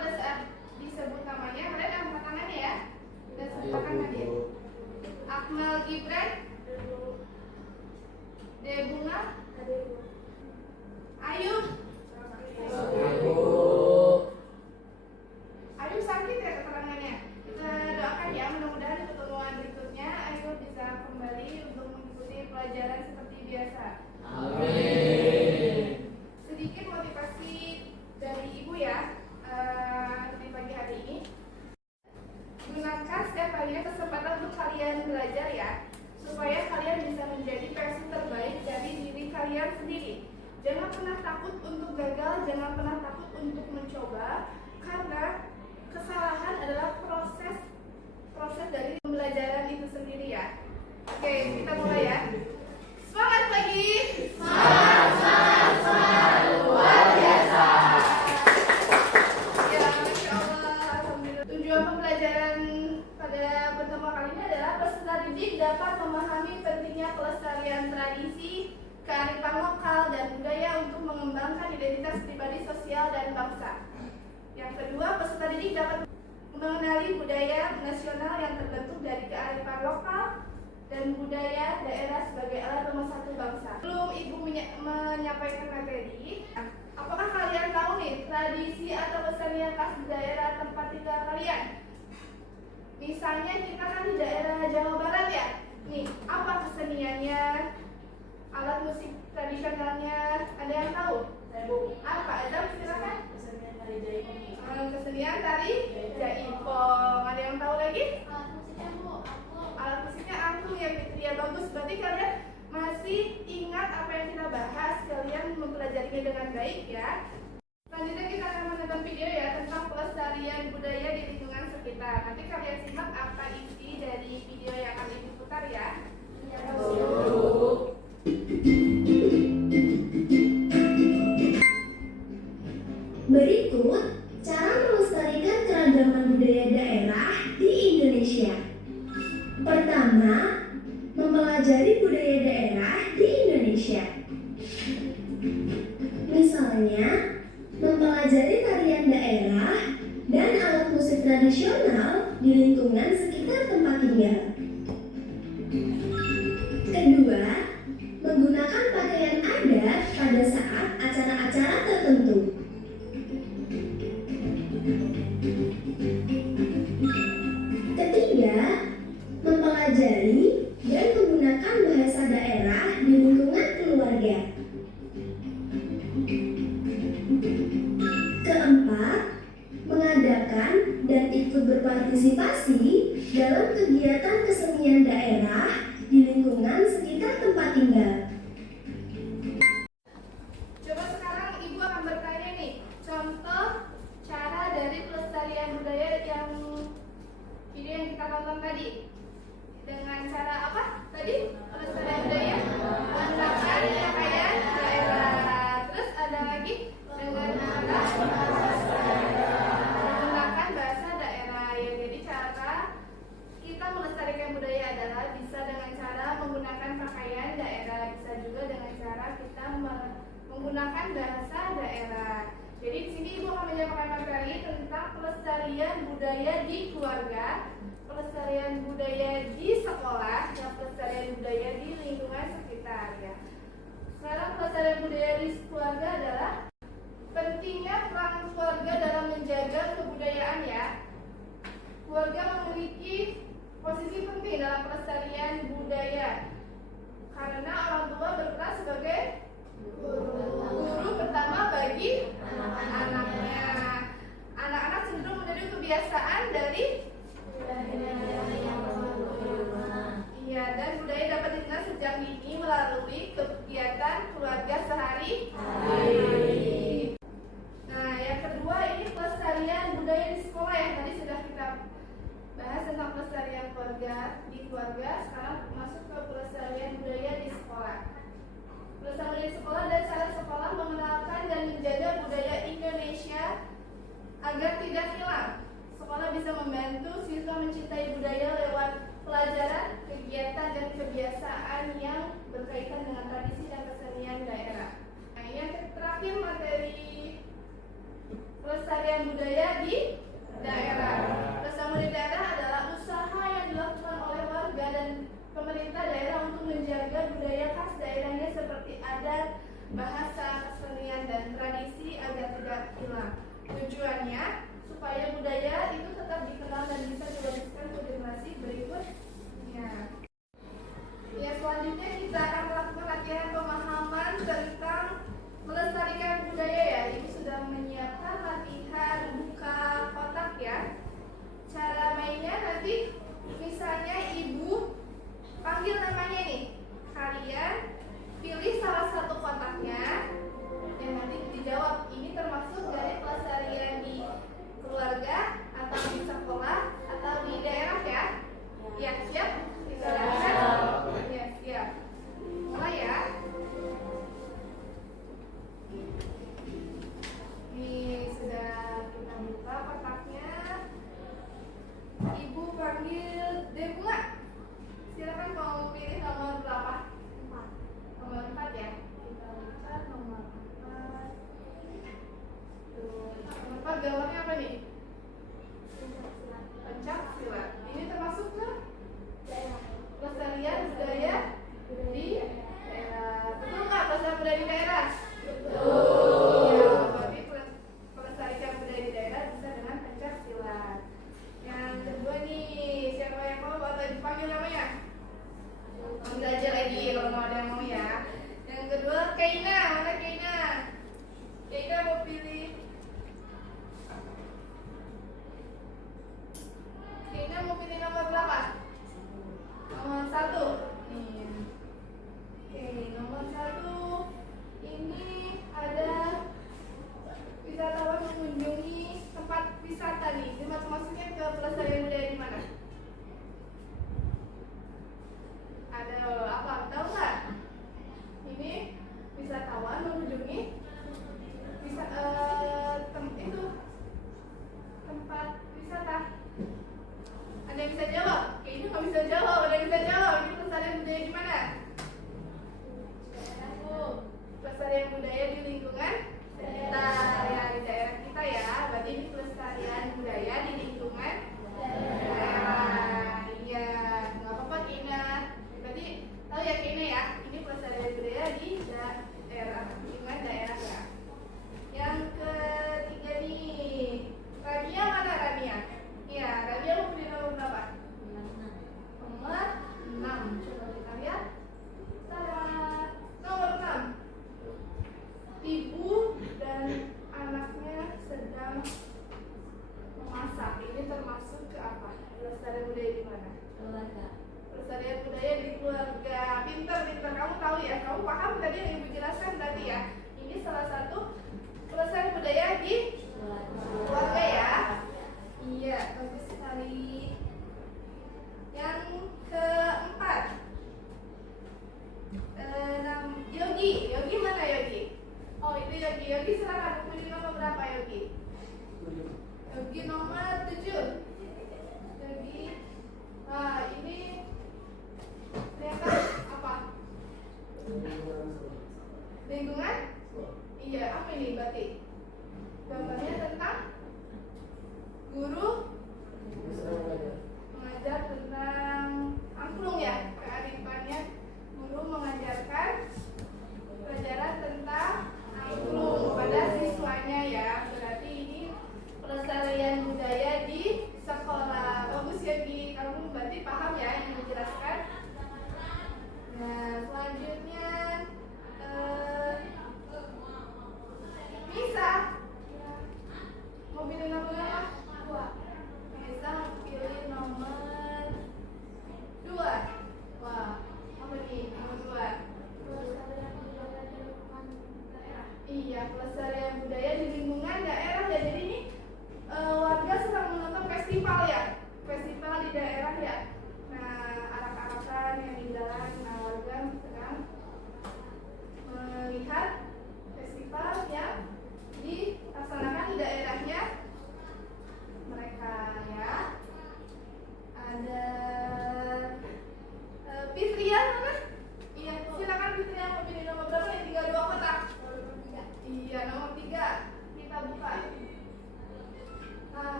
pada saat disebut namanya kalian angkat tangannya ya dan sertakan hadir. Akmal Gibran, Debunga, Ayu. Ayu sakit ya keterangannya. Kita doakan ya, mudah-mudahan pertemuan berikutnya Ayu bisa kembali untuk mengikuti pelajaran seperti biasa. Amin. Sedikit motivasi dari ibu ya di pagi hari ini. Gunakan setiap kalinya kesempatan untuk kalian belajar ya, supaya kalian bisa menjadi versi terbaik dari diri kalian sendiri. Jangan pernah takut untuk gagal, jangan pernah takut untuk mencoba, karena kesalahan adalah proses dari pembelajaran itu sendiri ya. Oke, kita mulai ya. Semangat pagi. Semangat, luar biasa. Ya, Masya Allah, Alhamdulillah. Tujuan pembelajaran pada pertemuan kali ini adalah peserta didik dapat memahami pentingnya pelestarian tradisi, kearifan lokal dan budaya untuk mengembangkan identitas pribadi, sosial, dan bangsa. Yang kedua, peserta didik dapat mengenali budaya nasional yang terbentuk dari kearifan lokal dan budaya daerah sebagai alat pemersatu bangsa. Sebelum Ibu menyampaikan materi, apakah kalian tahu nih tradisi atau kesenian khas daerah tempat tinggal kalian? Misalnya kita kan di daerah Jawa Barat ya. Nih, apa keseniannya? Alat musik tradisionalnya, ada yang tahu? Apa? Adam, silakan. Kesenian tari jaipong. Kesenian tari jaipong. Ada yang tahu lagi? Alat musiknya Bu, Alat musiknya angklung ya Fitri ya, bagus. Berarti kalian masih ingat apa yang kita bahas, kalian mempelajarinya dengan baik ya. Selanjutnya kita akan menonton video ya tentang pelestarian budaya di lingkungan sekitar. Nanti kalian simak apa isi dari video yang akan Ibu putar ya. Berikut cara melestarikan keragaman budaya daerah di Indonesia. Pertama, mempelajari budaya daerah di Indonesia. Misalnya, mempelajari tarian daerah dan alat musik tradisional di lingkungan sekitar tempat tinggal. Kedua, menggunakan pakaian adat pada saat acara-acara tertentu. Ketiga, mempelajari dan menggunakan bahasa daerah di lingkungan keluarga. Keempat, mengadakan dan ikut berpartisipasi dalam kegiatan kesenian daerah di lingkungan sekitar tempat tinggal. Coba sekarang Ibu akan bertanya nih, contoh cara dari pelestarian budaya yang video yang kita tonton tadi. Dengan cara apa tadi? Pelestarian budaya menggunakan pakaian daerah. Terus ada lagi dengan cara menggunakan bahasa daerah. Ya, jadi cara kita melestarikan budaya adalah bisa dengan cara menggunakan pakaian daerah, bisa juga dengan cara kita menggunakan bahasa daerah. Jadi di sini Ibu akan menyampaikan materi tentang pelestarian budaya di keluarga, pelestarian budaya di sekolah, dan pelestarian budaya di lingkungan sekitar ya. Sekarang pelestarian budaya di keluarga adalah pentingnya peran keluarga dalam menjaga kebudayaan ya. Keluarga memiliki posisi penting dalam pelestarian budaya karena orang tua berperan sebagai guru pertama bagi anak-anaknya. Anak-anak cenderung menjadi kebiasaan dari iya, dan budaya dapat dikenal sejak dini melalui kegiatan keluarga sehari-hari. Nah, yang kedua ini pelestarian budaya di sekolah yang tadi sudah kita bahas tentang pelestarian keluarga di keluarga. Sekarang masuk ke pelestarian budaya di sekolah. Pelestarian di sekolah dan cara sekolah mengenalkan dan menjaga budaya Indonesia agar tidak hilang. Sekolah bisa membantu siswa mencintai budaya lewat pelajaran, kegiatan, dan kebiasaan yang berkaitan dengan tradisi dan kesenian daerah. Nah, yang terakhir materi pelestarian budaya di daerah. Pelestarian budaya di daerah adalah usaha yang dilakukan oleh warga dan pemerintah daerah untuk menjaga budaya khas daerahnya seperti adat, bahasa, kesenian, dan tradisi agar tidak hilang. Tujuannya supaya budaya itu tetap dikenal dan bisa diwariskan ke generasi berikutnya. Ya, selanjutnya kita akan melakukan latihan pemahaman tentang melestarikan budaya ya. Ibu sudah menyiapkan latihan buka kotak ya. Cara mainnya nanti misalnya ibu panggil namanya nih. Kalian pilih salah satu kotaknya yang nanti dijawab ini termasuk dari pelestarian di keluarga atau di sekolah atau di daerah ya. Ya, siap? Kita lakukan. Ya, siap. Mulai ya. Ini sudah kita buka kotaknya. Ibu panggil Debunga. Silakan mau pilih nomor berapa? 4. Nomor 4 ya. Kita buka nomor 4. Tuh, nomor 4 gambarnya apa nih? Pencak silat. Ini termasuk ke pelestarian budaya di daerah. Betul nggak pelestarian budaya di daerah? Betul. Ya, berarti pelestarian budaya di daerah bisa dengan pencak silat. Yang kedua nih, siapa yang mau atau dipanggil namanya? Panggil aja lagi kalau mau ada yang mau ya. Yang kedua, Keina, mana Keina? Keina mau pilih. Keina mau pilih nomor berapa? Nomor 1. Nih. Oke, nomor 1. Ini ada wisatawan mengunjungi tempat wisata nih. Ini masuknya ke pelestarian budaya di mana? Ada apa? Tahu nggak? Ini wisatawan mengunjungi tempat wisata. Ada yang bisa jawab? Oke, ini nggak bisa jawab. Ada yang bisa jawab? Ini pelestarian budaya di mana? Pelestarian budaya di lingkungan kita ya, di daerah kita ya. Berarti ini pelestarian budaya di lingkungan daerah. Iya, nggak apa-apa Kina. Berarti tahu ya Kina ya, ini pelestarian budaya di daerah, lingkungan daerah ya. Yang ketiga nih, Rabia mana Rabia? Iya, Rabia mau pilih nomor berapa? Nomor 6. Coba kita lihat. Tada. Nomor 6. Ibu dan anaknya sedang memasak. Ini termasuk ke apa? Pelestarian budaya di mana? Keluarga. Pelestarian budaya di keluarga. Pintar. Kamu tahu ya? Kamu paham tadi yang Ibu jelaskan tadi ya? Ini salah satu pelestarian budaya di keluarga ya. Iya, bagus sekali. Yang keempat, Yogi mana Yogi? Oh itu Yogi silakan pilih nomor berapa Yogi? Yogi nomor 7. Yogi, ini ternyata apa? Lingkungan? Iya, apa ini berarti? Gambarnya tentang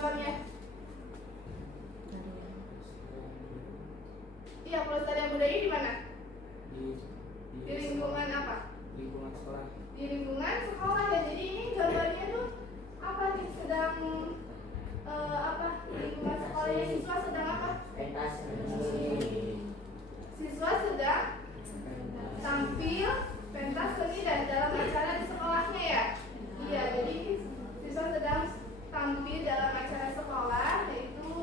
contohnya? Iya, pelestarian budaya di mana? Di lingkungan apa? lingkungan sekolah. Di lingkungan sekolah ya. Jadi ini gambarnya tuh apa nih? Sedang apa? Lingkungan sekolahnya siswa sedang apa? Pentas. Siswa sedang tampil pentas seni dan dalam acara di sekolahnya ya. Iya, jadi siswa sedang tampil dalam acara sekolah yaitu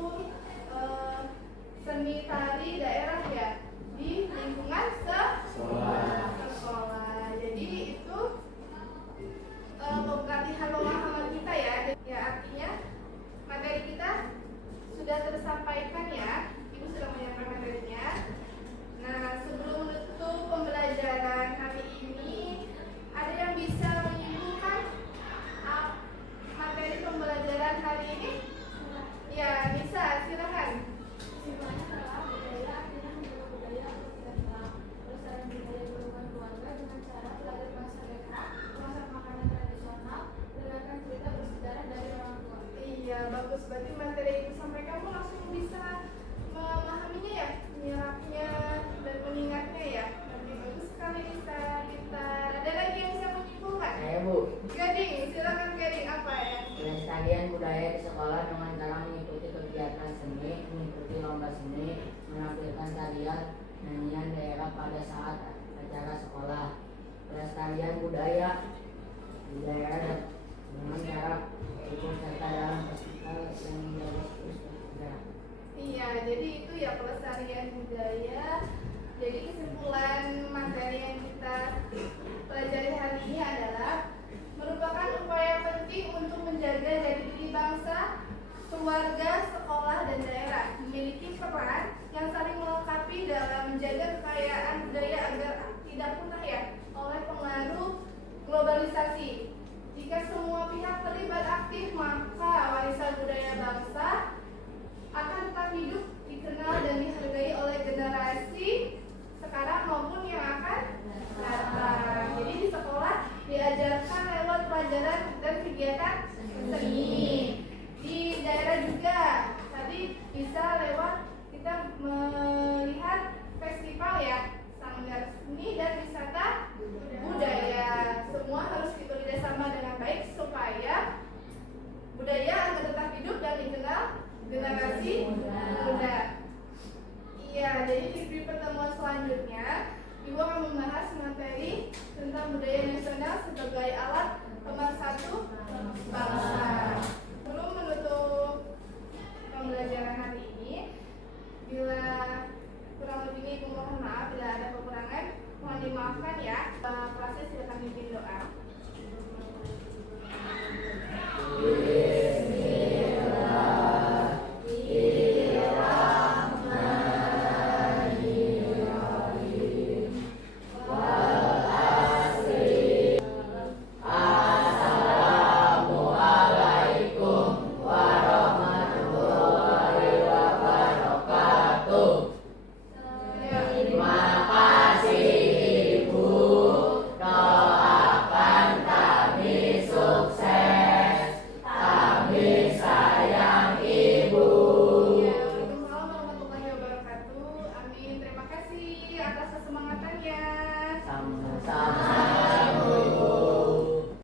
seni tari daerah ya di lingkungan sekolah. Jadi itu pelatihan pemahaman kita ya. Ya artinya materi kita sudah tersampaikan ya. Ibu sudah menyiapkan materinya. Nah, sebelum menutup pembelajaran hari ini, ada yang bisa menyimpulkan materi pembelajaran hari ini? Ya, bisa. Silakan. Kesimpulannya adalah budaya artinya membawa budaya atau tidak Islam. Pelestarian budaya berhubungan keluarga dengan cara belajar bahasa daerah, memasak makanan tradisional, mendengarkan cerita bersejarah dari orang tua. Iya, bagus. Berarti materi itu sampai kamu langsung bisa memahaminya ya, menyerapnya dan mengingatnya ya. Berarti bagus sekali Nisa. Kita ada lagi yang bisa menyimpulkan? Saya Bu, Gading, silakan Gading. Apa ya? pelestarian budaya di sekolah dengan cara mengikuti kegiatan seni, mengikuti lomba seni, menampilkan tarian, nyanyian daerah pada saat acara sekolah. Pelestarian budaya di daerah dengan cara ikut serta dalam festival yang menjadi terus bergerak. Iya, jadi itu ya pelestarian budaya. Jadi kesimpulan materi yang kita pelajari hari ini adalah merupakan upaya penting untuk menjaga jati diri bangsa, keluarga, sekolah, dan daerah. Memiliki peran yang saling melengkapi dalam menjaga kekayaan budaya agar tidak punah ya oleh pengaruh globalisasi. Jika semua pihak terlibat aktif